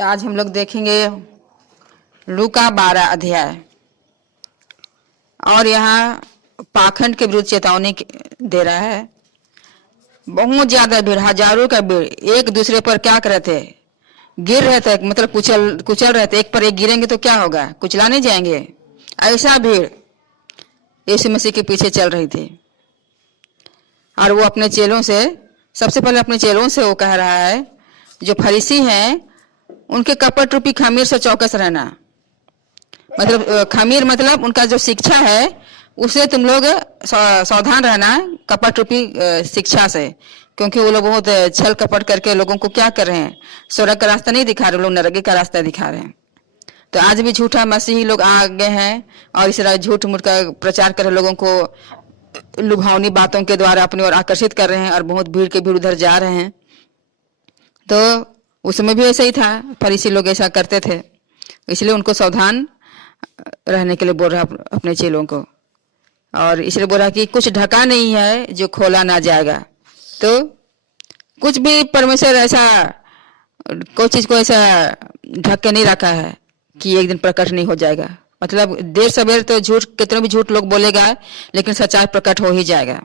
तो आज हम लोग देखेंगे लूका 12 अध्याय। और यहाँ पाखंड के विरुद्ध चेतावनी दे रहा है। बहुत ज्यादा भीड़, हजारों का भीड़ एक दूसरे पर क्या कर रहे थे, गिर रहे थे, मतलब कुचल रहे थे। एक पर एक गिरेंगे तो क्या होगा, कुचला नहीं जाएंगे। ऐसा भीड़ यीशु मसीह के पीछे चल रही थी। और वो अपने चेलों से, सबसे पहले अपने चेलों से वो कह रहा है, जो फरीसी हैं उनके कपट रूपी खमीर से चौकस रहना। मतलब खमीर मतलब उनका जो शिक्षा है उसे तुम लोग सावधान रहना, कपट रूपी शिक्षा से। क्योंकि वो लोग बहुत छल कपट करके लोगों को क्या कर रहे हैं, स्वर्ग का रास्ता नहीं दिखा रहे, लोग नरक का रास्ता दिखा रहे हैं। तो आज भी झूठा मसीही लोग आ गए हैं और इस तरह झूठ मूठ का प्रचार कर लोगों को लुभावनी बातों के द्वारा अपनी ओर आकर्षित कर रहे हैं और बहुत भीड़ के भीड़ उधर जा रहे हैं। तो उसमें भी ऐसा ही था, फरीसी लोग ऐसा करते थे, इसलिए उनको सावधान रहने के लिए बोल रहा अपने चेलों को। और इसलिए बोल रहा कि कुछ ढका नहीं है जो खोला ना जाएगा। तो कुछ भी परमेश्वर ऐसा कोई चीज को ऐसा ढक के नहीं रखा है कि एक दिन प्रकट नहीं हो जाएगा। मतलब देर सवेर तो झूठ, कितने भी झूठ लोग बोलेगा, लेकिन सच्चाई प्रकट हो ही जाएगा।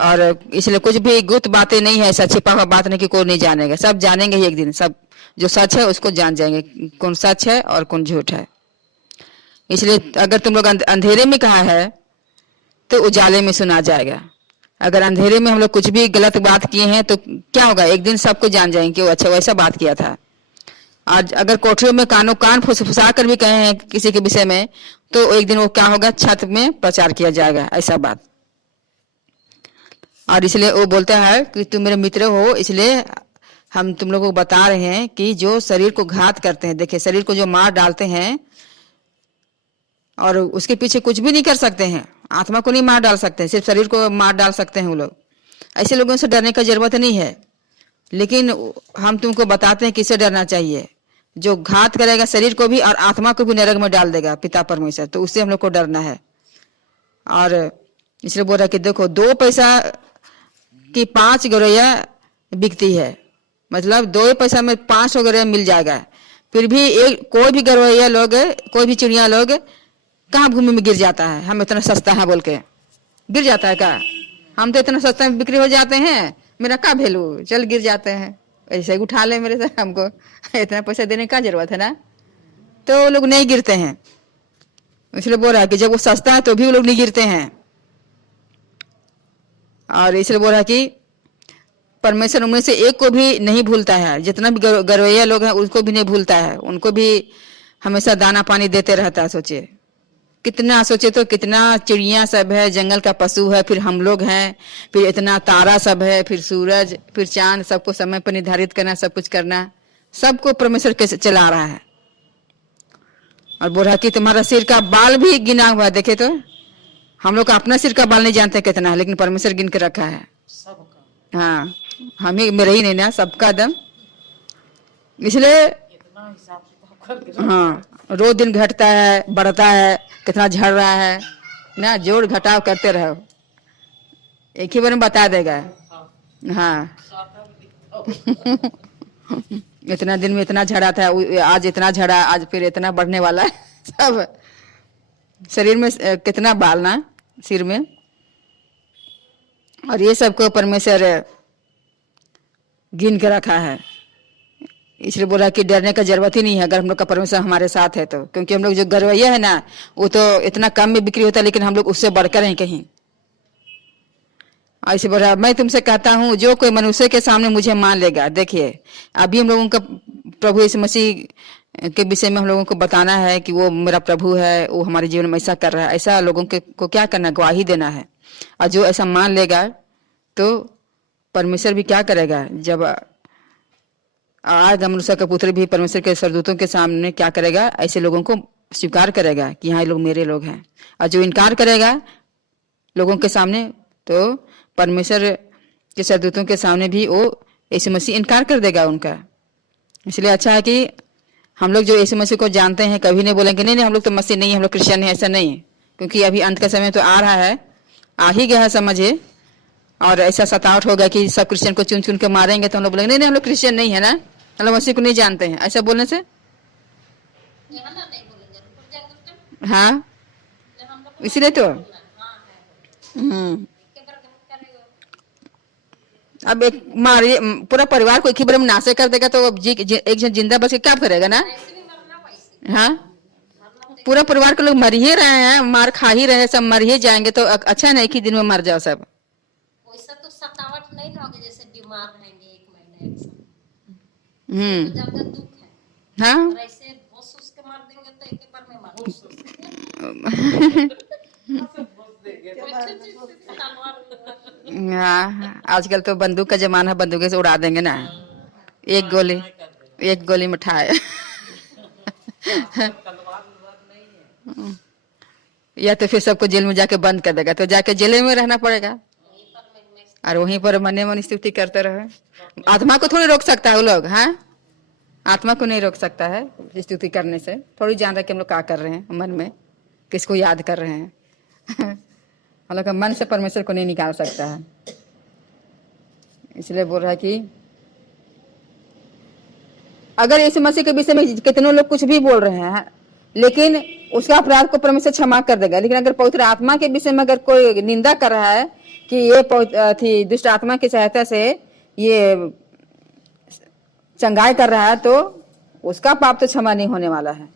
और इसलिए कुछ भी गुप्त बातें नहीं है, ऐसा छिपा हुआ बात नहीं कि कोई नहीं जानेगा, सब जानेंगे ही एक दिन। सब जो सच है उसको जान जाएंगे, कौन सच है और कौन झूठ है। इसलिए अगर तुम लोग अंधेरे में कहा है तो उजाले में सुना जाएगा। अगर अंधेरे में हम लोग कुछ भी गलत बात किए हैं तो क्या होगा, एक दिन सबको जान जाएंगे कि वो अच्छा वैसा बात किया था। आज अगर कोठरियों में कानों कान फुसफुसा कर भी कहे हैं किसी के विषय में, तो एक दिन वो क्या होगा, छत में प्रचार किया जाएगा ऐसा बात। और इसलिए वो बोलता है कि तुम मेरे मित्र हो, इसलिए हम तुम लोगों को बता रहे हैं कि जो शरीर को घात करते हैं, देखिए शरीर को जो मार डालते हैं और उसके पीछे कुछ भी नहीं कर सकते हैं, आत्मा को नहीं मार डाल सकते, सिर्फ शरीर को मार डाल सकते हैं वो लोग। ऐसे लोगों से डरने का जरूरत नहीं है। लेकिन हम तुमको बताते हैं किससे डरना चाहिए, जो घात करेगा शरीर को भी और आत्मा को भी नरक में डाल देगा, पिता परमेश्वर, तो उससे हम लोग को डरना है। और इसलिए बोल रहा कि देखो 2 पैसा की 5 गौरैया बिकती है, मतलब 2 पैसा में 500 गौरैया मिल जाएगा। फिर भी कोई भी गौरैया लोग, कोई भी चिड़िया लोग कहाँ भूमि में गिर जाता है, हम इतना सस्ता है बोल के गिर जाता है क्या? हम तो इतना सस्ता में बिक्री हो जाते हैं, मेरा क्या वैल्यू, चल गिर जाते हैं, ऐसे ही उठा ले मेरे से, हमको इतना पैसा देने का जरूरत है ना। तो वो लोग नहीं गिरते हैं। इसलिए बोल रहा है कि जब वो सस्ता है तो भी वो लोग नहीं गिरते हैं। और इसलिए बोल रहा कि परमेश्वर उनमें से एक को भी नहीं भूलता है, जितना भी गौरैया लोग हैं उसको भी नहीं भूलता है, उनको भी हमेशा दाना पानी देते रहता है। सोचिए कितना, सोचे तो कितना चिड़िया सब है, जंगल का पशु है, फिर हम लोग हैं, फिर इतना तारा सब है, फिर सूरज, फिर चांद, सबको समय पर निर्धारित करना, सब कुछ करना, सबको परमेश्वर कैसे चला रहा है। और बोल रहा कि तुम्हारा सिर का बाल भी गिना हुआ है। देखे तो हम लोग अपना सिर का बाल नहीं जानते कितना है, लेकिन परमेश्वर गिन के रखा है सबका। हाँ, हम ही मेरे ही नहीं ना, सबका दम। इसलिए हाँ, रोज दिन घटता है, बढ़ता है, कितना झड़ रहा है ना, जोड़ घटाव करते रहो, एक ही बार में बता देगा। हाँ इतना दिन में इतना झड़ा था, आज इतना झड़ा, आज फिर इतना बढ़ने वाला है। सब शरीर में कितना बाल ना, सिर में। और ये सबको परमेश्वर गिन के रखा है। इसलिए बोला कि डरने का जरूरत ही नहीं है अगर हम लोग का परमेश्वर हमारे साथ है तो। क्योंकि हम लोग जो गौरैया है ना, वो तो इतना कम में बिक्री होता है, लेकिन हम लोग उससे बढ़कर हैं कहीं। ऐसे बोला, मैं तुमसे कहता हूँ जो कोई मनुष्य के सामने मुझे मान लेगा। देखिए अभी हम लोगों का प्रभु यीशु मसीह के विषय में हम लोगों को बताना है कि वो मेरा प्रभु है, वो हमारे जीवन में ऐसा कर रहा है, ऐसा लोगों को क्या करना, गवाही देना है। और जो ऐसा मान लेगा तो परमेश्वर भी क्या करेगा, जब आएगा मनुष्य का पुत्र भी परमेश्वर के स्वर्गदूतों के सामने क्या करेगा, ऐसे लोगों को स्वीकार करेगा कि हाँ ये लोग मेरे लोग हैं। और जो इनकार करेगा लोगों के सामने, तो परमेश्वर के स्वर्गदूतों के सामने भी वो यीशु मसीह इनकार कर देगा उनका। इसलिए अच्छा है कि हम लोग जो यीशु मसीह को जानते हैं कभी नहीं बोलेंगे नहीं नहीं हम लोग तो मसीह नहीं, हम लोग क्रिश्चियन हैं, ऐसा नहीं। क्योंकि अभी अंत का समय तो आ रहा है, आ ही गया है समझे। और ऐसा सतावट होगा कि सब क्रिश्चियन को चुन चुन के मारेंगे तो हम लोग बोलेंगे नहीं नहीं हम लोग क्रिश्चियन नहीं है ना, मतलब मसीह को नहीं जानते हैं, ऐसा बोलने से। हाँ, इसीलिए तो। हम्म। अब एक मारिए पूरा परिवार को एक ही बार में नाशे कर देगा तो अब एक जन जिंदा बच के क्या करेगा ना। हाँ, पूरा परिवार के लोग मर ही रहे हैं, मार खा ही रहे हैं, सब मर ही जाएंगे तो अच्छा नहीं, एक ही दिन में मर जाओ सब। वैसा तो सतावट नहीं ना होगी जैसे बीमार रहेंगे 1 महीना 1 साल, तो ज्यादा दुख है। हाँ, और ऐसे होश होश के मार देंगे तो एक बार में हाँ, आजकल तो बंदूक का जमाना, बंदूक से उड़ा देंगे ना, एक गोली में ठाए। या तो फिर सबको जेल में जाके बंद कर देगा, तो जाके जेल में रहना पड़ेगा और वहीं पर मने मन स्तुति करते रहे। आत्मा को थोड़ी रोक सकता है वो लोग। हाँ, आत्मा को नहीं रोक सकता है स्तुति करने से। थोड़ी जान रहे कि हम लोग क्या कर रहे हैं, मन में किसको याद कर रहे हैं। हम लोग का मन से परमेश्वर को नहीं निकाल सकता है। इसलिए बोल रहा है कि अगर यीशु मसीह के विषय में कितने लोग कुछ भी बोल रहे हैं, लेकिन उसका अपराध को परमेश्वर क्षमा कर देगा। लेकिन अगर पवित्र आत्मा के विषय में अगर कोई निंदा कर रहा है कि ये थी दुष्ट आत्मा की सहायता से ये चंगाई कर रहा है, तो उसका पाप तो क्षमा नहीं होने वाला है।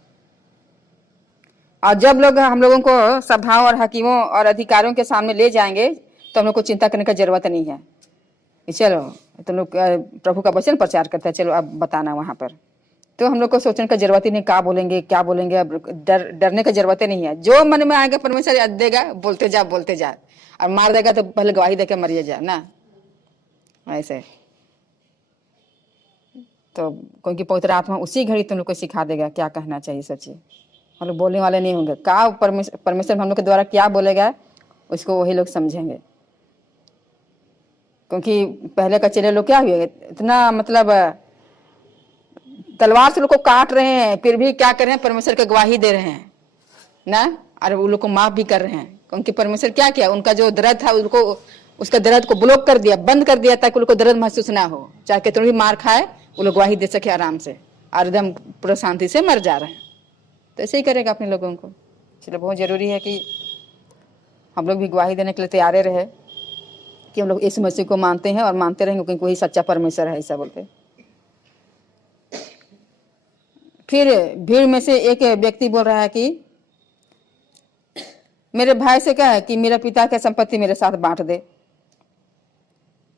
और जब लोग हम लोगों को सभाओं और हकीमों और अधिकारियों के सामने ले जाएंगे तो हम लोग को चिंता करने का जरूरत नहीं है। चलो तुम लोग प्रभु का वचन प्रचार करते हैं, चलो अब बताना वहां पर, तो हम लोग को सोचने का जरूरत ही नहीं क्या बोलेंगे क्या बोलेंगे। अब डरने का जरूरत ही नहीं है। जो मन में आएगा परमेश्वर देगा, बोलते जा और मार देगा तो पहले गवाही देके मरिए जा ना, ऐसे। तो क्योंकि पवित्र आत्मा उसी घड़ी तुम लोग को सिखा देगा क्या कहना चाहिए। सच्ची हम लोग बोलने वाले नहीं होंगे। क्या परमेश्वर हम लोग के द्वारा क्या बोलेगा उसको वही लोग समझेंगे। क्योंकि पहले का चेले लोग क्या हुए, इतना मतलब तलवार से लोग को काट रहे हैं, फिर भी क्या कर रहे हैं, परमेश्वर की गवाही दे रहे हैं ना, और वो लोग को माफ भी कर रहे हैं। क्योंकि परमेश्वर क्या किया, उनका जो दर्द था उनको, उसका दर्द को ब्लॉक कर दिया, बंद कर दिया, ताकि उनको दर्द महसूस ना हो। चाहे कितने भी मार खाए वो लोग गवाही दे सके आराम से, और एकदम पूरा शांति से मर जा रहे हैं। तो ऐसे ही करेगा अपने लोगों को। इसलिए बहुत जरूरी है कि हम लोग भी गवाही देने के लिए तैयार रहे कि हम लोग इस मसीह को मानते हैं और मानते रहेंगे, क्योंकि वही सच्चा परमेश्वर है, ऐसा बोलते। फिर भीड़ में से एक व्यक्ति बोल रहा है कि मेरे भाई से कहा है कि मेरा पिता की संपत्ति मेरे साथ बांट दे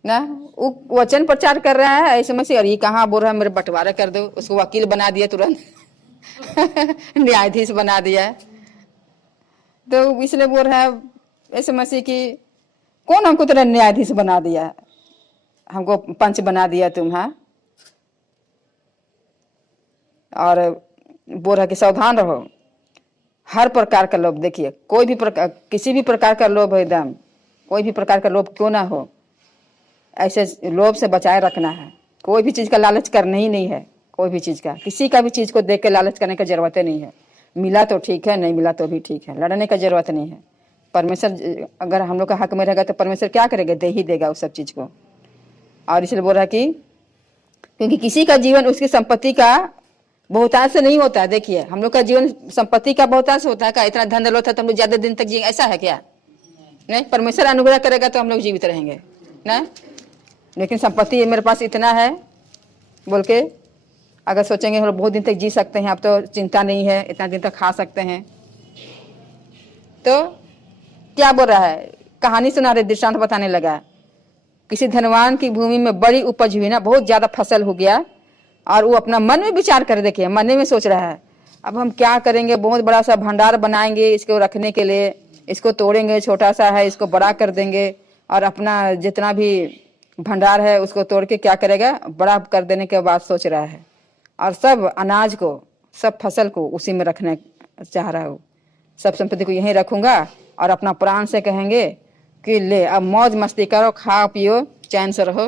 ना। वो वचन प्रचार कर रहा है ऐसे मसीह, और ये कहाँ बोल रहा है मेरे बंटवारा कर दो। उसको वकील बना दिया तुरंत। न्यायाधीश बना दिया। तो इसलिए बोल रहा है ऐसे मसीह की, कौन हमको तेरा न्यायाधीश बना दिया, हमको पंच बना दिया तुम। हाँ, और बोल रहा कि सावधान रहो हर प्रकार का लोभ। देखिए कोई भी प्रकार, किसी भी प्रकार का लोभ, एकदम कोई भी प्रकार का लोभ क्यों ना हो, ऐसे लोभ से बचाए रखना है। कोई भी चीज का लालच करना ही नहीं है। कोई भी चीज का, किसी का भी चीज को देख के लालच करने की जरूरत नहीं है। मिला तो ठीक है, नहीं मिला तो भी ठीक है, लड़ने का जरूरत नहीं है। परमेश्वर अगर हम लोग का हक में रहेगा तो परमेश्वर क्या करेगा, दे ही देगा उस सब चीज को। और इसलिए बोल रहा कि क्योंकि किसी का जीवन उसकी संपत्ति का बहुतायत से नहीं होता है। देखिए हम लोग का जीवन संपत्ति का बहुतायत से होता है। क्या इतना धन दौलत है तो हम लोग ज्यादा दिन तक जिएंगे, ऐसा है क्या? नहीं, परमेश्वर अनुग्रह करेगा तो हम लोग जीवित रहेंगे ना। लेकिन संपत्ति मेरे पास इतना है बोल के अगर सोचेंगे हम लोग बहुत दिन तक जी सकते हैं, अब तो चिंता नहीं है, इतना दिन तक खा सकते हैं, तो क्या बोल रहा है, कहानी सुना रहे, दृष्टांत बताने लगा। किसी धनवान की भूमि में बड़ी उपज हुई ना, बहुत ज्यादा फसल हो गया, और वो अपना मन में विचार कर, देखिए मन में सोच रहा है अब हम क्या करेंगे, बहुत बड़ा सा भंडार बनाएंगे इसको रखने के लिए, इसको तोड़ेंगे, छोटा सा है इसको बड़ा कर देंगे, और अपना जितना भी भंडार है उसको तोड़ के क्या करेगा, बड़ा कर देने के बाद सोच रहा है, और सब अनाज को, सब फसल को उसी में रखना चाह रहा है। सब संपत्ति को यहीं रखूंगा और अपना प्राण से कहेंगे कि ले अब मौज मस्ती करो, खाओ पियो, चैन से रहो,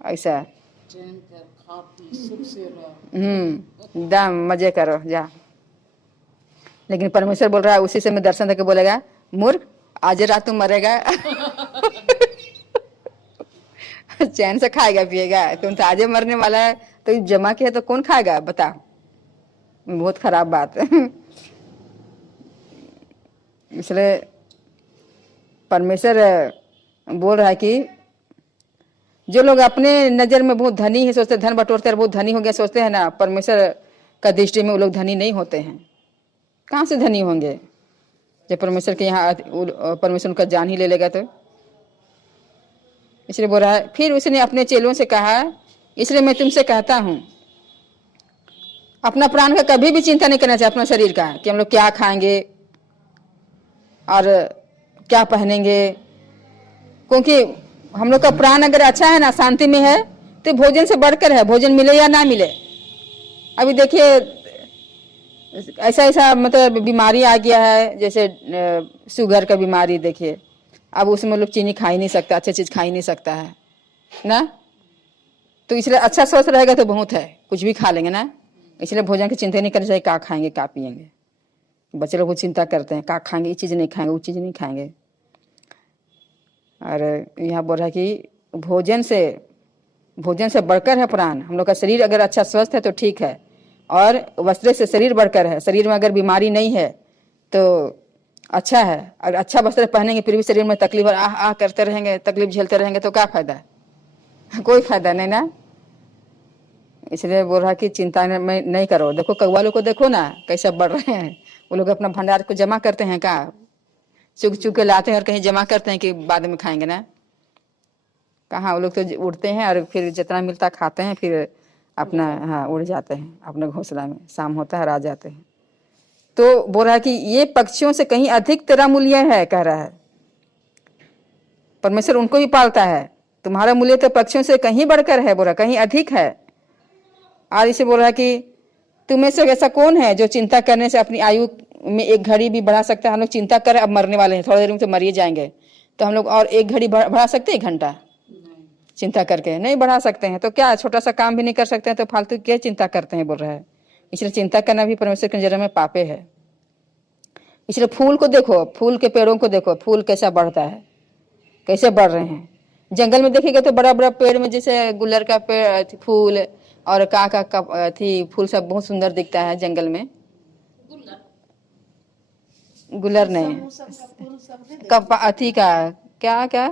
ऐसा एकदम मजे करो जा। लेकिन परमेश्वर बोल रहा है, उसी से मैं दर्शन देके बोलेगा, मूर्ख आज रात तू मरेगा। चैन से खाएगा पिएगा? तुम तो आजे मरने वाला है, तो जमा किया तो कौन खाएगा बता? बहुत खराब बात है। इसलिए परमेश्वर बोल रहा है कि जो लोग अपने नजर में बहुत धनी है, सोचते धन बटोरते हैं, बहुत धनी हो गया सोचते हैं ना, परमेश्वर का दृष्टि में वो लोग धनी नहीं होते हैं। कहाँ से धनी होंगे जब परमेश्वर के यहाँ परमेश्वर उनका जान ही ले लेगा तो। इसलिए बोल रहा है, फिर उसने अपने चेलों से कहा, इसलिए मैं तुमसे कहता हूं अपना प्राण का कभी भी चिंता नहीं करना चाहिए, अपना शरीर का, कि हम लोग क्या खाएंगे और क्या पहनेंगे। क्योंकि हम लोग का प्राण अगर अच्छा है ना, शांति में है, तो भोजन से बढ़कर है, भोजन मिले या ना मिले। अभी देखिए ऐसा ऐसा मतलब बीमारी आ गया है, जैसे शुगर का बीमारी देखिए, अब उसमें लोग चीनी खा ही नहीं सकता, अच्छी चीज खा ही नहीं सकता है ना। तो इसलिए अच्छा स्वस्थ रहेगा तो बहुत है, कुछ भी खा लेंगे ना। इसलिए भोजन की चिंता नहीं करनी चाहिए, क्या खाएंगे क्या पिएंगे। बच्चे लोग चिंता करते हैं, क्या खाएंगे, ये चीज नहीं खाएंगे, वो चीज नहीं खाएंगे। और यहाँ बोल रहा है कि भोजन से बढ़कर है प्राण। हम लोग का शरीर अगर अच्छा स्वस्थ है तो ठीक है, और वस्त्र से शरीर बढ़कर है। शरीर में अगर बीमारी नहीं है तो अच्छा है। अगर अच्छा वस्त्र पहनेंगे फिर भी शरीर में तकलीफ और आह आह करते रहेंगे, तकलीफ झेलते रहेंगे तो क्या फायदा है? कोई फायदा नहीं ना। इसलिए बोल रहा कि चिंता नहीं करो। देखो कौवा लोग को देखो ना कैसे बढ़ रहे हैं, वो लोग अपना भंडार को जमा करते हैं, क्या चुग चुग के लाते हैं और कहीं जमा करते हैं कि बाद में खाएंगे ना। कहाँ, वो लोग तो उड़ते हैं और फिर जितना मिलता खाते हैं, फिर अपना हाँ उड़ जाते हैं अपने घोंसला में, शाम होता है और आ जाते हैं। तो बोल रहा है कि ये पक्षियों से कहीं अधिक तेरा मूल्य है, कह रहा है। परमेश्वर उनको भी पालता है, तुम्हारा मूल्य तो पक्षियों से कहीं बढ़कर है, बोल रहा कहीं अधिक है। और इसे बोल रहा है कि तुम्हें से ऐसा कौन है जो चिंता करने से अपनी आयु में एक घड़ी भी बढ़ा सकता है? हम लोग चिंता करें, अब मरने वाले हैं, थोड़ी देर में तो मर ही जाएंगे, तो हम लोग और एक घड़ी बढ़ा सकते हैं? 1 घंटा चिंता करके नहीं बढ़ा सकते हैं, तो क्या छोटा सा काम भी नहीं कर सकते हैं, तो फालतू क्या चिंता करते हैं, बोल रहा है। इसलिए चिंता करना भी परमेश्वर की नजर में पापे है। इसलिए फूल को देखो, फूल के पेड़ों को देखो, फूल कैसा बढ़ता है, कैसे बढ़ रहे हैं। जंगल में देखिएगा तो बड़ा बड़ा पेड़ में जैसे गुलर का पेड़ फूल और का थी फूल सब बहुत सुंदर दिखता है जंगल में। गुलर नहीं, कपा अथी का क्या क्या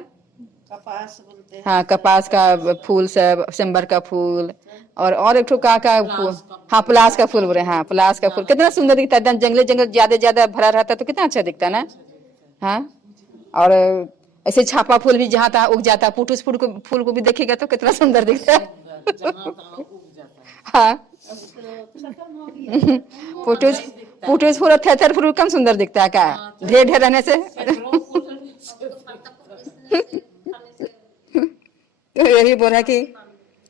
कपास बोलते हैं। हाँ कपास का फूल सब, सिम्बर का फूल और एक ठो का फूल, हाँ पलास का फूल बोले, हाँ पलास का फूल कितना सुंदर दिखता है। एकदम जंगले जंगल ज्यादा ज्यादा भरा रहता है तो कितना अच्छा दिखता है ना। हाँ, और ऐसे छापा फूल भी जहाँ तहाँ उग जाता है, पुटुस फूल को भी देखेगा तो कितना सुंदर दिखता है। हाँ पुटुस फूल और थेथर फूल कम सुंदर दिखता है क्या, ढेर ढेर रहने से। तो यही बोल रहा है कि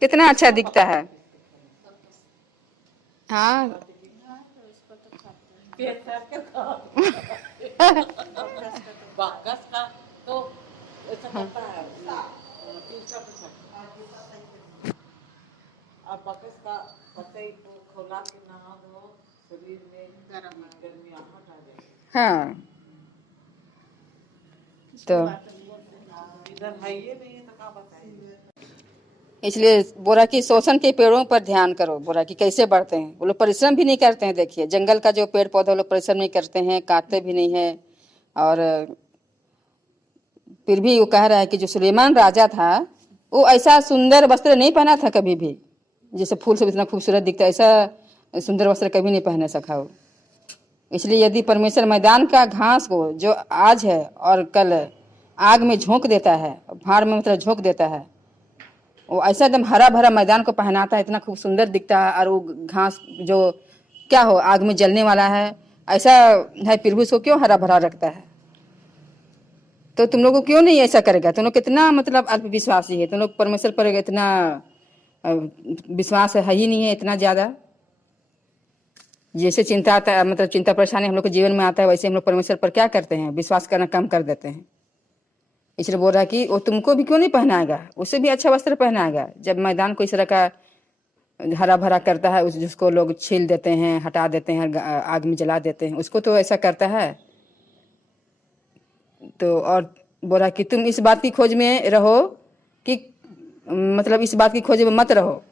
कितना अच्छा दिखता है। हाँ बाकस का तो ऐसा करता है, पीछा पीछा। और बाकस का पत्ते को खोला के नहा दो, शरीर में गर्मी आहट आ जाए। हाँ, तो इधर है ये नहीं है तो क्या बताएं। इसलिए बोला कि शोषण के पेड़ों पर ध्यान करो। बोला कि कैसे बढ़ते हैं वो लोग, परिश्रम भी नहीं करते हैं। देखिए जंगल का जो पेड़ पौधा लोग परिश्रम नहीं करते हैं, काटते भी नहीं है। और फिर भी वो कह रहा है कि जो सुलेमान राजा था वो ऐसा सुंदर वस्त्र नहीं पहना था कभी भी, जैसे फूल सब इतना खूबसूरत दिखता है, ऐसा सुंदर वस्त्र कभी नहीं पहन सका वो। इसलिए यदि परमेश्वर मैदान का घास को जो आज है और कल आग में झोंक देता है, भाड़ में मतलब झोंक देता है, वो ऐसा एकदम हरा भरा मैदान को पहनाता है, इतना खूब सुंदर दिखता है। और वो घास जो क्या हो आग में जलने वाला है ऐसा है, फिर भी उसको क्यों हरा भरा रखता है? तो तुम लोग को क्यों नहीं ऐसा करेगा? तुम लोग कितना मतलब अल्पविश्वासी है, तुम लोग परमेश्वर पर इतना विश्वास है ही नहीं है इतना ज्यादा। जैसे चिंता आता है, मतलब चिंता परेशानी हम लोग के जीवन में आता है, वैसे हम लोग परमेश्वर पर क्या करते हैं, विश्वास करना कम कर देते हैं। इसलिए बोल रहा है कि वो तुमको भी क्यों नहीं पहनाएगा, उससे भी अच्छा वस्त्र पहनाएगा। जब मैदान को इस तरह का हरा भरा करता है, जिसको लोग छील देते हैं, हटा देते हैं, आग में जला देते हैं, उसको तो ऐसा करता है। तो और बोला कि तुम इस बात की खोज में रहो कि मतलब इस बात की खोज में मत रहो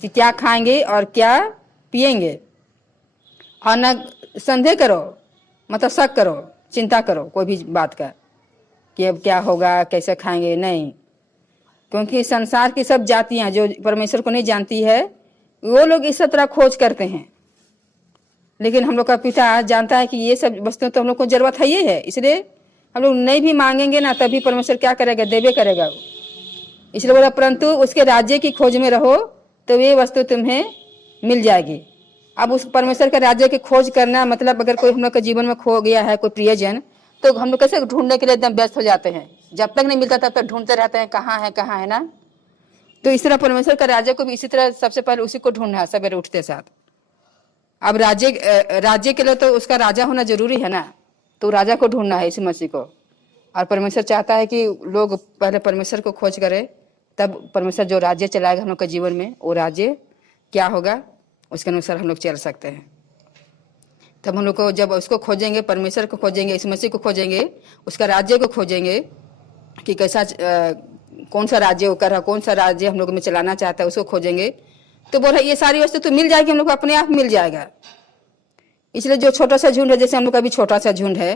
कि क्या खाएंगे और क्या पिएंगे, और न संदेह करो, मतलब शक करो, चिंता करो कोई भी बात का कि अब क्या होगा, कैसे खाएंगे, नहीं। क्योंकि संसार की सब जातियां जो परमेश्वर को नहीं जानती है वो लोग इस तरह खोज करते हैं, लेकिन हम लोग का पिता जानता है कि ये सब वस्तुएं तो हम लोग को जरूरत है ही है, इसलिए हम लोग नहीं भी मांगेंगे ना तभी परमेश्वर क्या करेगा, देवे करेगा वो। इसलिए बोला परंतु उसके राज्य की खोज में रहो तो ये वस्तु तुम्हें मिल जाएगी। अब उस परमेश्वर के राज्य की खोज करना मतलब अगर कोई हम लोग के जीवन में खो गया है कोई प्रियजन, तो हम लोग कैसे ढूंढने के लिए एकदम व्यस्त हो जाते हैं, जब तक नहीं मिलता तब तक ढूंढते रहते हैं कहाँ है ना। तो इस तरह परमेश्वर का राज्य को भी इसी तरह सबसे पहले उसी को ढूंढना है सवेरे उठते साथ। अब राज्य के लिए तो उसका राजा होना जरूरी है ना, तो राजा को ढूंढना है इसी मसीह को। और परमेश्वर चाहता है कि लोग पहले परमेश्वर को खोज करें, तब परमेश्वर जो राज्य चलाएगा हम लोग के जीवन में वो राज्य क्या होगा उसके अनुसार हम लोग चल सकते हैं। तब हम लोग को जब उसको खोजेंगे, परमेश्वर को खोजेंगे, इस मसीह को खोजेंगे, उसका राज्य को खोजेंगे कि कैसा कौन सा राज्य वो कर रहा, कौन सा राज्य हम लोग में चलाना चाहता है, उसको खोजेंगे तो बोला ये सारी वस्तु तो मिल जाएगी, हम लोग को अपने आप मिल जाएगा। इसलिए जो छोटा सा झुंड है, जैसे हम लोग का भी छोटा सा झुंड है,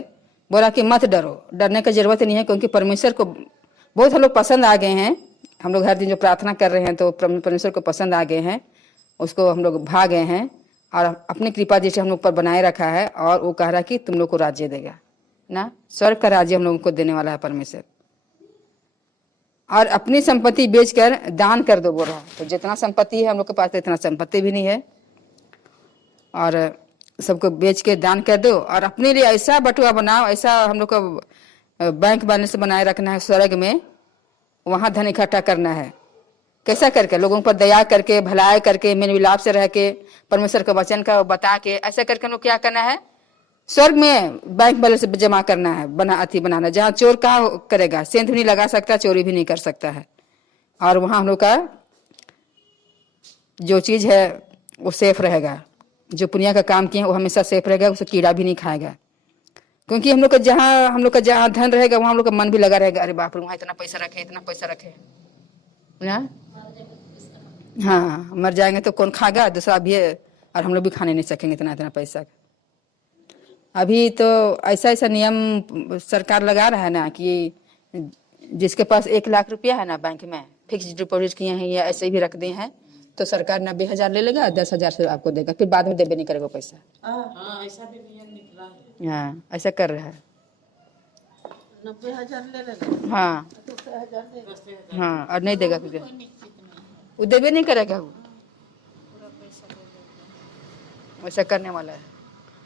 बोला कि मत डरो, डरने की जरूरत नहीं है, क्योंकि परमेश्वर को बहुत हम लोग पसंद आ गए हैं। हम लोग हर दिन जो प्रार्थना कर रहे हैं तो परमेश्वर को पसंद आ गए हैं, उसको हम लोग भाग गए हैं और अपनी कृपा जैसे हम लोग पर बनाए रखा है। और वो कह रहा है कि तुम लोग को राज्य देगा ना, स्वर्ग का राज्य हम लोगों को देने वाला है परमेश्वर। और अपनी संपत्ति बेचकर दान कर दो बोल रहा है। तो जितना संपत्ति है हम लोग के पास तो इतना संपत्ति भी नहीं है, और सबको बेच के दान कर दो और अपने लिए ऐसा बटुआ बनाओ, ऐसा हम लोग को बैंक बैलेंस बनाए रखना है स्वर्ग में, वहां धन इकट्ठा करना है। कैसा करके, लोगों पर दया करके, भलाई करके, मेल मिलाप से रह के, परमेश्वर का वचन का बता के, ऐसा करके हम लोग क्या करना है, स्वर्ग में बैंक बैलेंस जमा करना है, बनाना, जहाँ चोर का करेगा, सेंध भी नहीं लगा सकता, चोरी भी नहीं कर सकता है। और वहां हम लोग का जो चीज है वो सेफ रहेगा, जो पुनिया का काम किए वो हमेशा सेफ रहेगा, उसे कीड़ा भी नहीं खाएगा। क्योंकि हम लोग का जहाँ धन रहेगा वहां हम लोग का मन भी लगा रहेगा, अरे बाप रे वहां इतना पैसा रखे, इतना पैसा रखे ना। हाँ, मर जाएंगे तो कौन खाएगा, दूसरा भी है, और हम लोग भी खाने नहीं सकेंगे इतना पैसा। अभी तो ऐसा नियम सरकार लगा रहा है ना कि जिसके पास 1 लाख रुपया है ना बैंक में फिक्स डिपॉजिट किए हैं या ऐसे भी रख दिए हैं, तो सरकार 90,000 ले लेगा, 10,000 से आपको देगा, फिर बाद में देवे नहीं करेगा पैसा। हाँ, ऐसा भी नियम निकला है। हाँ, ऐसा कर रहा है। 90,000 ले लेगा। हाँ 10,000 देगा। हाँ, और नहीं देगा फिर वो देवे नहीं करेगा, वो ऐसा करने वाला है।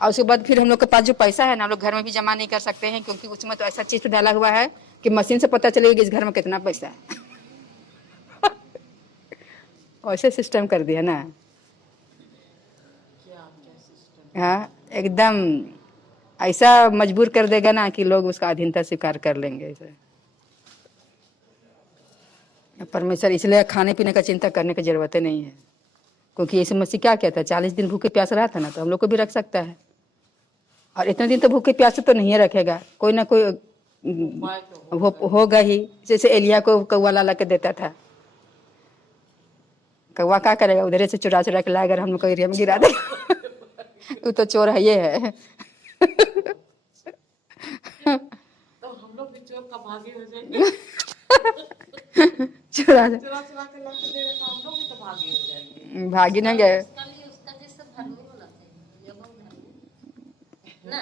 और उसके बाद फिर हम लोग के पास जो पैसा है ना, हम लोग घर में भी जमा नहीं कर सकते हैं, क्योंकि उसमें तो ऐसा चित्र डाला हुआ है कि मशीन से पता चलेगा कि इस घर में कितना पैसा है। ऐसे सिस्टम कर दिया ना, हाँ एकदम ऐसा मजबूर कर देगा ना कि लोग उसका अधीनता स्वीकार कर लेंगे। ऐसे परमेश्वर इसलिए खाने पीने का चिंता करने की जरूरत नहीं है, क्योंकि यीशु मसीह क्या कहता है, 40 दिन भूखे प्यास रहा था ना, तो हम लोग को भी रख सकता है। और इतने दिन तो भूखे प्यासे तो नहीं रखेगा, कोई ना कोई होगा ही। जैसे एलिया को कौवा ला के देता था, कौवा क्या करेगा, उधर से चुरा के लाएगा, हम लोग को एरिया में गिरा देगा। तू तो चोर है, ये है। तो हम लोग भी चोर का भागी हो जाएंगे। चुरा चुरा के लाके देगा तो हम लोग भी तो भागी हो जाएंगे। भागी ना गए उसका जैसे धर्मी होना चाहिए, जब हम धर्मी ना।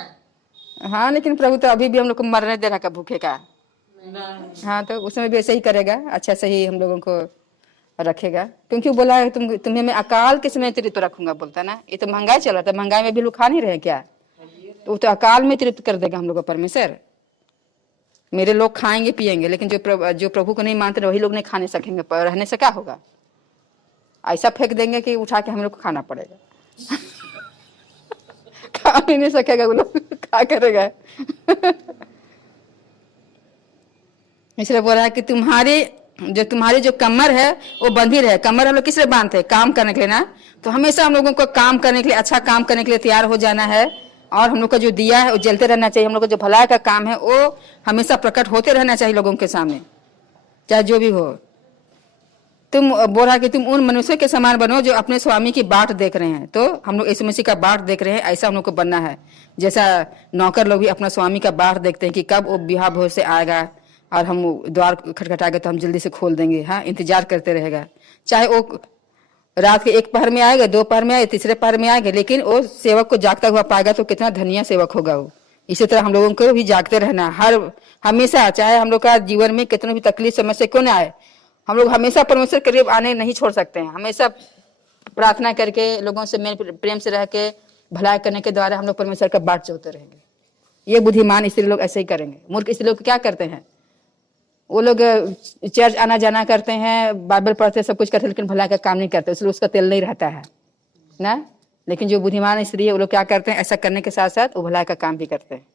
हाँ, लेकिन प्रभु तो अभी भी हम लोग को मरने दे रहा का भूखे का। नहीं। हाँ, तो उसमें भी ऐसे ही करेगा, अच्छा से ही हम लोगों को रखेगा, क्योंकि वो बोला है तुम्हें मैं अकाल के समय तृप्त रखूंगा, बोलता ना। ये तो महंगाई चल रहा था, महंगाई में भी लोग खा नहीं रहे क्या, तो वो तो अकाल में तृप्त कर देगा हम लोग का परमेश्वर। मेरे लोग खाएंगे पिएंगे, लेकिन जो प्रभु को नहीं मानते वही लोग नहीं खाने सकेंगे, रहने से क्या होगा, ऐसा फेंक देंगे कि उठा के हम लोग को खाना पड़ेगा। खा नहीं सकेगा वो लोग, क्या करेगा। इसलिए बोल रहा है कि तुम्हारी जो कमर है वो बंधी रहे। कमर हम लोग किस लिए बांधते हैं, काम करने के लिए ना। तो हमेशा हम लोगों को काम करने के लिए, अच्छा काम करने के लिए तैयार हो जाना है। और हम लोग का जो दिया है वो जलते रहना चाहिए। हम लोग का जो भलाई का काम है वो हमेशा प्रकट होते रहना चाहिए लोगों के सामने, चाहे जो भी हो। तुम बोल रहा कि तुम उन मनुष्यों के समान बनो जो अपने स्वामी की बाट देख रहे हैं। तो हम लोग यीशु मसीह का बाट देख रहे हैं, ऐसा हम लोग को बनना है। जैसा नौकर लोग भी अपना स्वामी का बाट देखते हैं कि कब वो ब्याह भोज से आएगा और हम द्वार खटखटाएगा तो हम जल्दी से खोल देंगे। हाँ, इंतजार करते रहेगा, चाहे वो रात के 1 पहर में आएगा, 2 पहर में आएगा, तीसरे पहर में आएगा, लेकिन वो सेवक को जागता हुआ पाएगा तो कितना धन्य सेवक होगा वो। इसी तरह हम लोगों को भी जागते रहना, हर हमेशा, चाहे हम लोग का जीवन में कितनी भी तकलीफ समस्या क्यों ना आए, हम लोग हमेशा परमेश्वर के करीब आने नहीं छोड़ सकते हैं। हमेशा प्रार्थना करके, लोगों से मेल प्रेम से रह के, भलाई करने के द्वारा हम लोग परमेश्वर का बाट जोते रहेंगे। ये बुद्धिमान स्त्री लोग ऐसे ही करेंगे। मूर्ख स्त्री लोग क्या करते हैं, वो लोग चर्च आना जाना करते हैं, बाइबल पढ़ते हैं, सब कुछ करते हैं, लेकिन भलाई का काम नहीं करते, इसलिए उसका तेल नहीं रहता है ना। लेकिन जो बुद्धिमान स्त्री है वो लोग क्या करते हैं, ऐसा करने के साथ साथ वो भलाई का काम भी करते हैं।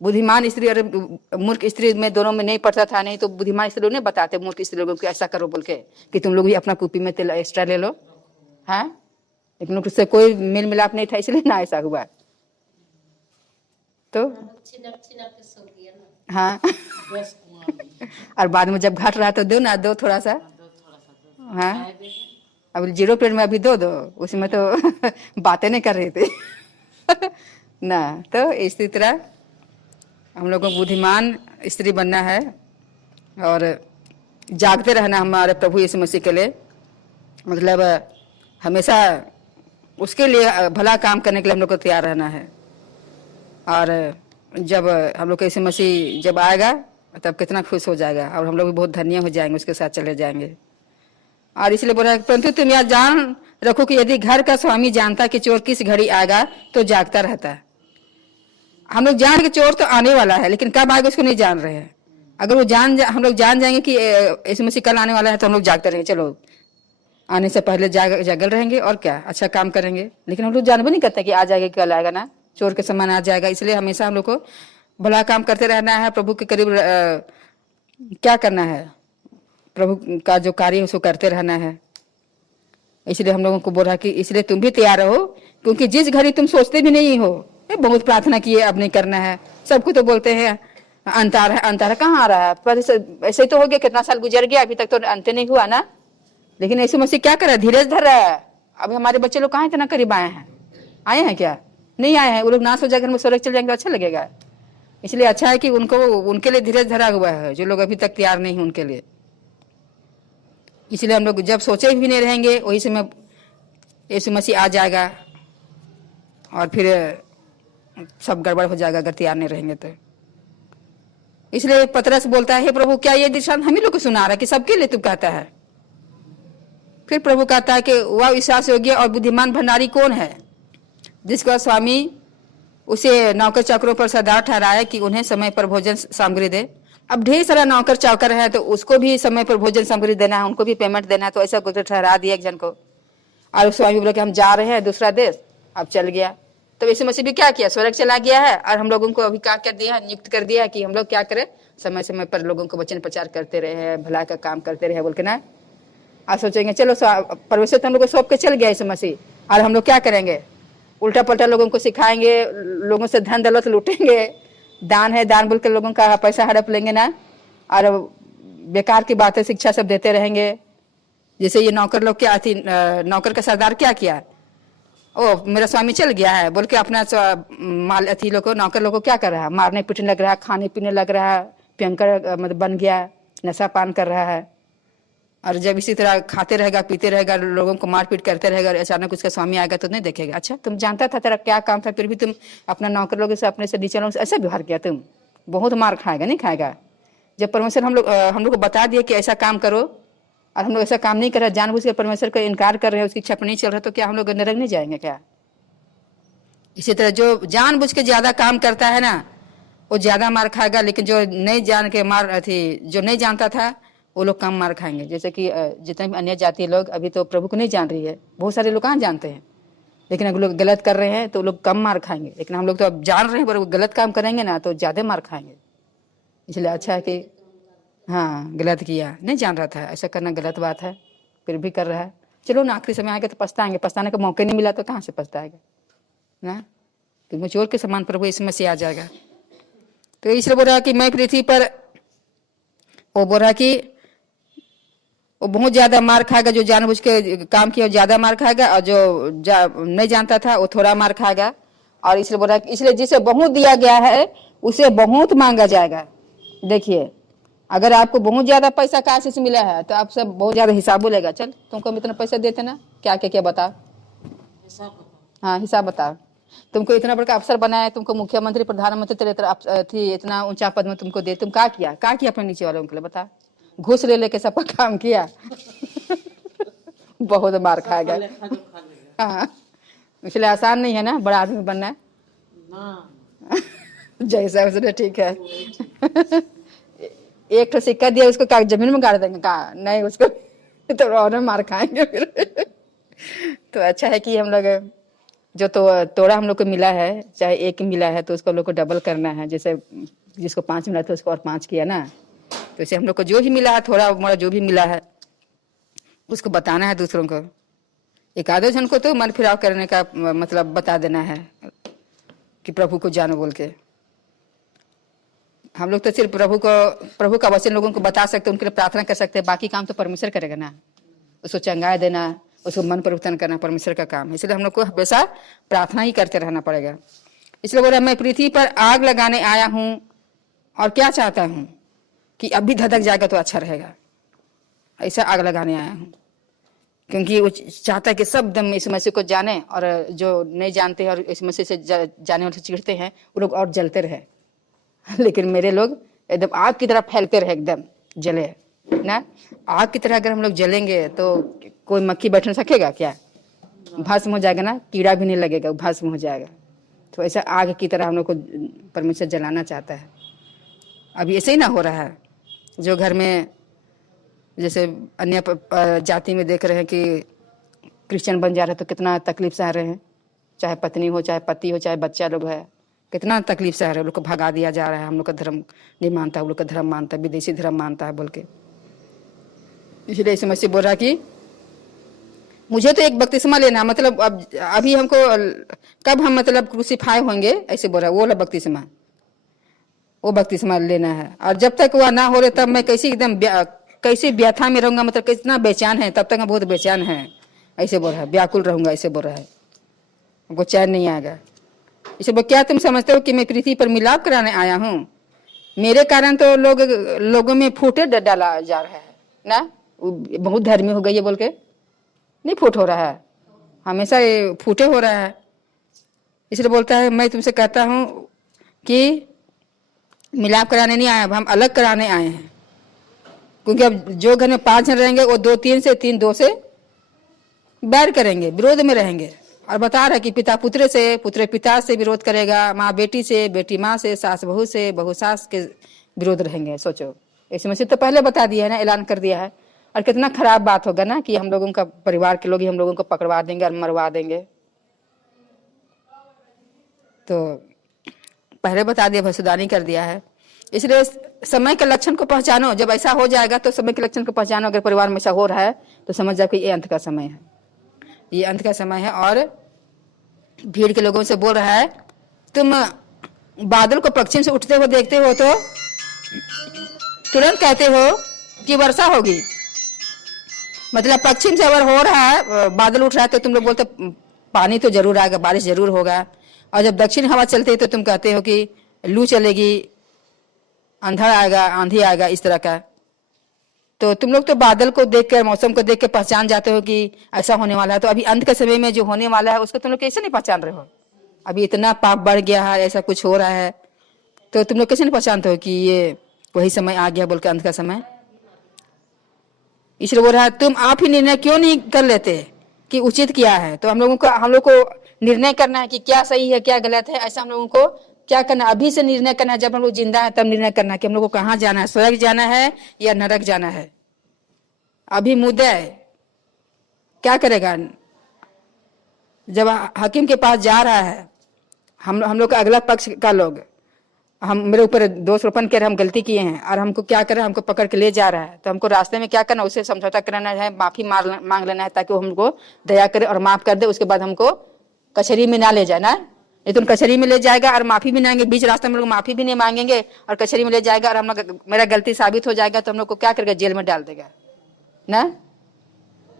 बुद्धिमान स्त्री और मूर्ख स्त्री में दोनों में नहीं पड़ता था, नहीं तो बुद्धिमान स्त्री लोग नहीं बताते मूर्ख स्त्री लोगों को ऐसा करो बोल के कि तुम लोग भी अपना कुपी में तेल एक्स्ट्रा ले लो। हाँ, लेकिन उससे कोई मेल मिलाप नहीं था, इसलिए ना ऐसा हुआ। तो छिनक छिनक के सो गया ना। हाँ, 10 कुआं और बाद में जब घट रहा तो दो ना, दो थोड़ा सा। हाँ, अब 0 पीरियड में अभी दो, उसमें तो बातें नहीं कर रहे थे ना। तो इसी तरह हम लोगों को बुद्धिमान स्त्री बनना है और जागते रहना हमारे प्रभु यीशु मसीह के लिए, मतलब हमेशा उसके लिए भला काम करने के लिए हम लोग को तैयार रहना है। और जब हम लोग को यीशु मसीह जब आएगा तब कितना खुश हो जाएगा और हम लोग भी बहुत धन्य हो जाएंगे, उसके साथ चले जाएंगे। और इसलिए बोला, परंतु तुम यह जान रखो कि यदि घर का स्वामी जानता कि चोर किस घड़ी आएगा तो जागता रहता। हम लोग जान के चोर तो आने वाला है, लेकिन कब आएगा उसको नहीं जान रहे हैं। अगर वो हम लोग जान जाएंगे कि यीशु मसीह कल आने वाला है तो हम लोग जागते रहेंगे, चलो आने से पहले जागल रहेंगे और क्या अच्छा काम करेंगे। लेकिन हम लोग जानबूझ नहीं करते कि आ जाएगा, कल आएगा ना, चोर के समान आ जाएगा। इसलिए हमेशा हम लोग को भला काम करते रहना है, प्रभु के करीब क्या करना है, प्रभु का जो कार्य है उसको करते रहना है। इसलिए हम लोगों को बोला कि इसलिए तुम भी तैयार रहो, क्योंकि जिस घड़ी तुम सोचते भी नहीं हो, बहुत प्रार्थना किए अब नहीं करना है, सबको तो बोलते हैं अंतार है, अंतार कहाँ आ रहा है, पर ऐसे तो हो गया, कितना साल गुजर गया, अभी तक तो अंत नहीं हुआ ना। लेकिन यीशु मसीह क्या कर रहा है, धीरज धर रहा है। अभी हमारे बच्चे लोग कहाँ इतना करीब आए हैं क्या, नहीं आए हैं। वो लोग नाश हो जाएंगे, स्वर्ग चल जाएंगे, अच्छा लगेगा। इसलिए अच्छा है कि उनके लिए धीरज धरा हुआ है, जो लोग अभी तक तैयार नहीं है उनके लिए। इसलिए हम लोग जब सोचे भी नहीं रहेंगे, वही समय यीशु मसीह आ जाएगा और फिर सब गड़बड़ हो जाएगा अगर तैयार नहीं रहेंगे तो। इसलिए पतरस बोलता है, हे प्रभु क्या ये दृष्टांत हम ही लोग को सुना रहा है कि सबके लिए तू कहता है। फिर प्रभु कहता है कि वह विश्वास योग्य और बुद्धिमान भंडारी कौन है, जिसका स्वामी उसे नौकर चाकरों पर सरदार ठहराए कि उन्हें समय पर भोजन सामग्री दे। अब ढेर सारा नौकर चाकर है तो उसको भी समय पर भोजन सामग्री देना है, उनको भी पेमेंट देना है। तो ऐसा कुछ ठहरा दिया एक जन को, और स्वामी बोला कि हम जा रहे हैं दूसरा देश, अब चल गया। तो यीशु मसीह भी क्या किया, स्वर्ग चला गया है, और हम लोगों को अभी क्या कर दिया, नियुक्त कर दिया कि हम लोग क्या करें, समय समय पर लोगों को वचन प्रचार करते रहे, भला का काम करते रहे बोल के ना। आप सोचेंगे चलो परमेश्वर तो हम लोग को सौंप के चल गया यीशु मसीह, और हम लोग क्या करेंगे, उल्टा पल्टा लोगों को सिखाएंगे, लोगों से धन दौलत लूटेंगे, दान है दान बोल के लोगों का पैसा हड़प लेंगे ना, और बेकार की बातें शिक्षा सब देते रहेंगे। जैसे ये नौकर लोग क्या थी, नौकर का सरदार क्या किया, ओ मेरा स्वामी चल गया है बोल के अपना माल अथी लोग को, नौकर लोग को क्या कर रहा है, मारने पीटने लग रहा है, खाने पीने लग रहा है, भयंकर मतलब बन गया, नशा पान कर रहा है। और जब इसी तरह खाते रहेगा पीते रहेगा, लोगों को मारपीट करते रहेगा, अचानक उसका स्वामी आएगा तो नहीं देखेगा। अच्छा तुम जानता था तेरा क्या काम था, फिर भी तुम अपना नौकर लोगों से, अपने से नीचे लोगों से ऐसा व्यवहार किया, तुम बहुत मार खाएगा, नहीं खाएगा। जब परमेश्वर हम लोग को बता दिए कि ऐसा काम करो, और हम लोग ऐसा काम नहीं कर रहे, जानबूझ के परमेश्वर का इनकार कर रहे हैं, उसकी इच्छा पर नहीं चल रहा, तो क्या हम लोग नरक नहीं जाएंगे क्या। इसी तरह जो जानबूझ के ज्यादा काम करता है ना, वो ज्यादा मार खाएगा, लेकिन जो नहीं जान के जो नहीं जानता था वो लोग कम मार खाएंगे। जैसे कि जितने भी अन्य जाति लोग अभी तो प्रभु को नहीं जान रही है, बहुत सारे लोग कहाँ जानते हैं, लेकिन अगर लोग गलत कर रहे हैं तो लोग कम मार खाएंगे। लेकिन हम लोग तो अब जान रहे हैं, पर वो गलत काम करेंगे ना तो ज्यादा मार खाएंगे। इसलिए अच्छा है कि हाँ गलत किया, नहीं जान रहा था, ऐसा करना गलत बात है, फिर भी कर रहा है। चलो ना आखिरी समय आएगा तो पछताएंगे, पछताने का मौका नहीं मिला तो कहाँ से पछताएगा ना, क्योंकि चोर के समान प्रभु इस मसीह आ जाएगा। तो इसलिए बोल रहा कि मैं पृथ्वी पर, वो बोल रहा कि वो बहुत ज्यादा मार खाएगा, जो जानबूझ के काम किया वो ज्यादा मार खाएगा, और जो नहीं जानता था वो थोड़ा मार खाएगा। और इसलिए बोला, इसलिए जिसे बहुत दिया गया है उसे बहुत मांगा जाएगा। देखिए, अगर आपको बहुत ज्यादा पैसा कहाँ से मिला है तो आप सब बहुत ज्यादा हिसाब बोलेगा, चल तुमको हम इतना पैसा देते ना, क्या क्या क्या बता, हिसाब बताओ। हाँ हिसाब बता। तुमको इतना बड़ा अफसर बनाया, तुमको मुख्यमंत्री प्रधानमंत्री तेरे तरह थी, इतना ऊंचा पद में तुमको दे, तुम क्या किया अपने नीचे वालों के लिए बता? घूस ले लेके सबका काम किया। बहुत मार खाएगा। लेखा जो खा लेगा हाँ, इसलिए आसान नहीं है ना बड़ा आदमी बनना है। ना। जैसा उसने ठीक है। एक तो सिक्का दिया उसको, क्या जमीन में गाड़ देंगे? कहा नहीं, उसको तो और मार खाएंगे फिर। तो अच्छा है कि हम लोग जो तोड़ा हम लोग को मिला है, चाहे एक मिला है तो उसको हम लोग को डबल करना है। जैसे जिसको 5 मिला था उसको और 5 किया ना, तो इसे हम लोग को जो भी मिला है, थोड़ा मोड़ा जो भी मिला है उसको बताना है दूसरों को। एक आधे जन को तो मन फिराव करने का मतलब बता देना है कि प्रभु को जानो बोल के। हम लोग तो सिर्फ प्रभु का वचन लोगों को बता सकते, उनके लिए प्रार्थना कर सकते हैं, बाकी काम तो परमेश्वर करेगा ना। उसको चंगाई देना, उसको मन परिवर्तन करना परमेश्वर का काम है। इसलिए हम लोग को हमेशा प्रार्थना ही करते रहना पड़ेगा। इसलिए बोला, मैं पृथ्वी पर आग लगाने आया हूं और क्या चाहता हूं कि अभी धधक जाएगा तो अच्छा रहेगा, ऐसा आग लगाने आया हूं। क्योंकि वो चाहता है कि सब दम इस मसीह को जाने, और जो नहीं जानते हैं और इस मसीह से जाने वाले से चिढ़ते हैं वो लोग और जलते रहे। लेकिन मेरे लोग एकदम आग की तरह फैलते रहे, एकदम जले ना। आग की तरह अगर हम लोग जलेंगे तो कोई मक्खी बैठ नहीं सकेगा क्या? भस्म हो जाएगा ना, कीड़ा भी नहीं लगेगा, भस्म हो जाएगा। तो ऐसा आग की तरह हम लोग को परमेश्वर जलाना चाहता है। अभी ऐसे ही ना हो रहा है, जो घर में जैसे अन्य जाति में देख रहे हैं कि क्रिश्चियन बन जा रहे हैं तो कितना तकलीफ सह रहे हैं, चाहे पत्नी हो, चाहे पति हो, चाहे बच्चा लोग है, कितना तकलीफ सह रहे हैं। लोग को भगा दिया जा रहा है, हम लोग का धर्म नहीं मानता, वो लोग का धर्म मानता है, विदेशी धर्म मानता है बोल के। इसलिए इस मसीह बोल रहा कि मुझे तो एक बपतिस्मा लेना, मतलब अब अभी हमको कब हम मतलब क्रूसीफाई होंगे, ऐसे बोल रहा है, वो वाला बपतिस्मा, वो बपतिस्मा लेना है। और जब तक वह ना हो रहे तब मैं कैसी व्यथा में रहूंगा, मतलब कितना बेचैन है, तब तक मैं बहुत बेचैन है, ऐसे बोल रहा है, व्याकुल रहूंगा, ऐसे बोल रहा है, हमको चैन नहीं आएगा। इसे बोल, क्या तुम समझते हो कि मैं पृथ्वी पर मिलाप कराने आया हूँ? मेरे कारण तो लोगों में फूटे डाला जा रहा है ना, बहुत धर्मी हो गई है बोल के नहीं फूट हो रहा है, हमेशा ये फूटे हो रहा है। इसलिए बोलता है, मैं तुमसे कहता हूँ कि मिलाप कराने नहीं आया, हम अलग कराने आए हैं। क्योंकि अब जो घर में 5 जन रहेंगे वो 2 3 से, 3 2 से बैर करेंगे, विरोध में रहेंगे। और बता रहा है कि पिता पुत्र से, पुत्र पिता से विरोध करेगा, माँ बेटी से, बेटी माँ से, सास बहू से, बहू सास के विरोध रहेंगे। सोचो, इसमें से तो पहले बता दिया है ना, ऐलान कर दिया है। और कितना खराब बात होगा ना कि हम लोगों का परिवार के लोग ही हम लोगों को पकड़वा देंगे और मरवा देंगे। तो पहले बता दिया, भविष्यवाणी कर दिया है। इसलिए समय के लक्षण को पहचानो, जब ऐसा हो जाएगा तो समय के लक्षण को पहचानो। अगर परिवार में ऐसा हो रहा है तो समझ जाओ कि ये अंत का समय है, ये अंत का समय है। और भीड़ के लोगों से बोल रहा है, तुम बादल को पश्चिम से उठते हुए देखते हो तो तुरंत कहते हो कि वर्षा होगी। मतलब पश्चिम से अगर हो रहा है, बादल उठ रहा है, तो तुम लोग बोलते पानी तो जरूर आएगा, बारिश जरूर होगा। और जब दक्षिण हवा चलती है तो तुम कहते हो कि लू चलेगी, अंधड़ आएगा, आंधी आएगा, इस तरह का। तो तुम लोग तो बादल को देखकर, मौसम को देख के पहचान जाते हो कि ऐसा होने वाला है। तो अभी अंत के समय में जो होने वाला है उसको तुम लोग कैसे नहीं पहचान रहे हो? अभी इतना पाप बढ़ गया है, ऐसा कुछ हो रहा है, तो तुम लोग कैसे नहीं पहचानते हो कि ये वही समय आ गया बोल के, अंत का समय। इसलिए बोल रहा है, तुम आप ही निर्णय क्यों नहीं कर लेते कि उचित क्या है? तो हम लोग को निर्णय करना है कि क्या सही है क्या गलत है। ऐसा हम लोगों को क्या करना, अभी से निर्णय करना है। जब हम लोग जिंदा है तब निर्णय करना है कि हम लोग को कहाँ जाना है, स्वर्ग जाना है या नरक जाना है। अभी मुद्दा है क्या करेगा। जब हकीम के पास जा रहा है, हम लोग का अगला पक्ष का लोग, हम मेरे ऊपर दोष रोपण कर, हम गलती किए हैं और हमको क्या करें, हमको पकड़ के ले जा रहा है, तो हमको रास्ते में क्या करना, उससे समझौता करना है, माफी मांग लेना है, ताकि वो हमको दया करे और माफ कर दे। उसके बाद हमको कचहरी में ना ले जाए ना, नहीं तो कचहरी में ले जाएगा और माफी भी नहीं मांगेंगे, बीच रास्ते में लोग माफी भी नहीं मांगेंगे और कचहरी में ले जाएगा और हम लोग मेरा गलती साबित हो जाएगा तो हम लोग को क्या करेगा, जेल में डाल देगा। ना।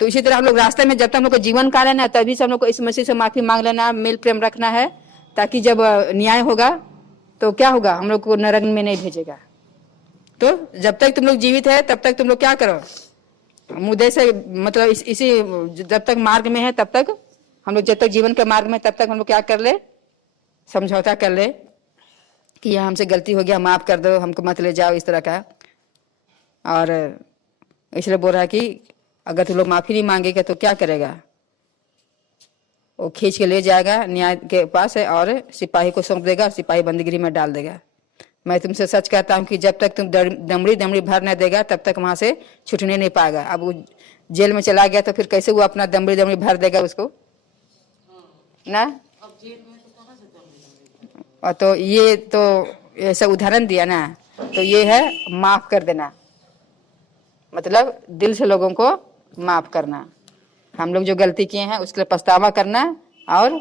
तो इसी तरह हम लोग रास्ते में जब तक हम लोग को जीवन काल है ना, तभी से हम लोग को इस मसीह से माफी मांग लेना, मेल प्रेम रखना है, ताकि जब न्याय होगा तो क्या होगा, हम लोग को नरक में नहीं भेजेगा। तो जब तक तुम लोग जीवित है तब तक तुम लोग क्या करो, मुद्दे से मतलब इसी जब तक मार्ग में है तब तक हम लोग, जब तक जीवन के मार्ग में तब तक हम लोग क्या कर ले, समझौता कर ले कि यह हमसे गलती हो गया, माफ कर दो, हमको मत ले जाओ, इस तरह का। और इसलिए बोल रहा है कि अगर तुम लोग माफी नहीं मांगेगा तो क्या करेगा, वो खींच के ले जाएगा न्याय के पास है और सिपाही को सौंप देगा, सिपाही बंदीगिरी में डाल देगा। मैं तुमसे सच कहता हूँ कि जब तक तुम दमड़ी दमड़ी भर न देगा तब तक वहां से छूटने नहीं पाएगा। अब वो जेल में चला गया तो फिर कैसे वो अपना दमड़ी दमड़ी भर देगा उसको ना। अब जेल में तो कहाँ से दम। और तो ये तो ऐसा उदाहरण दिया ना, तो ये है माफ कर देना, मतलब दिल से लोगों को माफ करना। हम लोग जो गलती किए हैं उसके लिए पछतावा करना और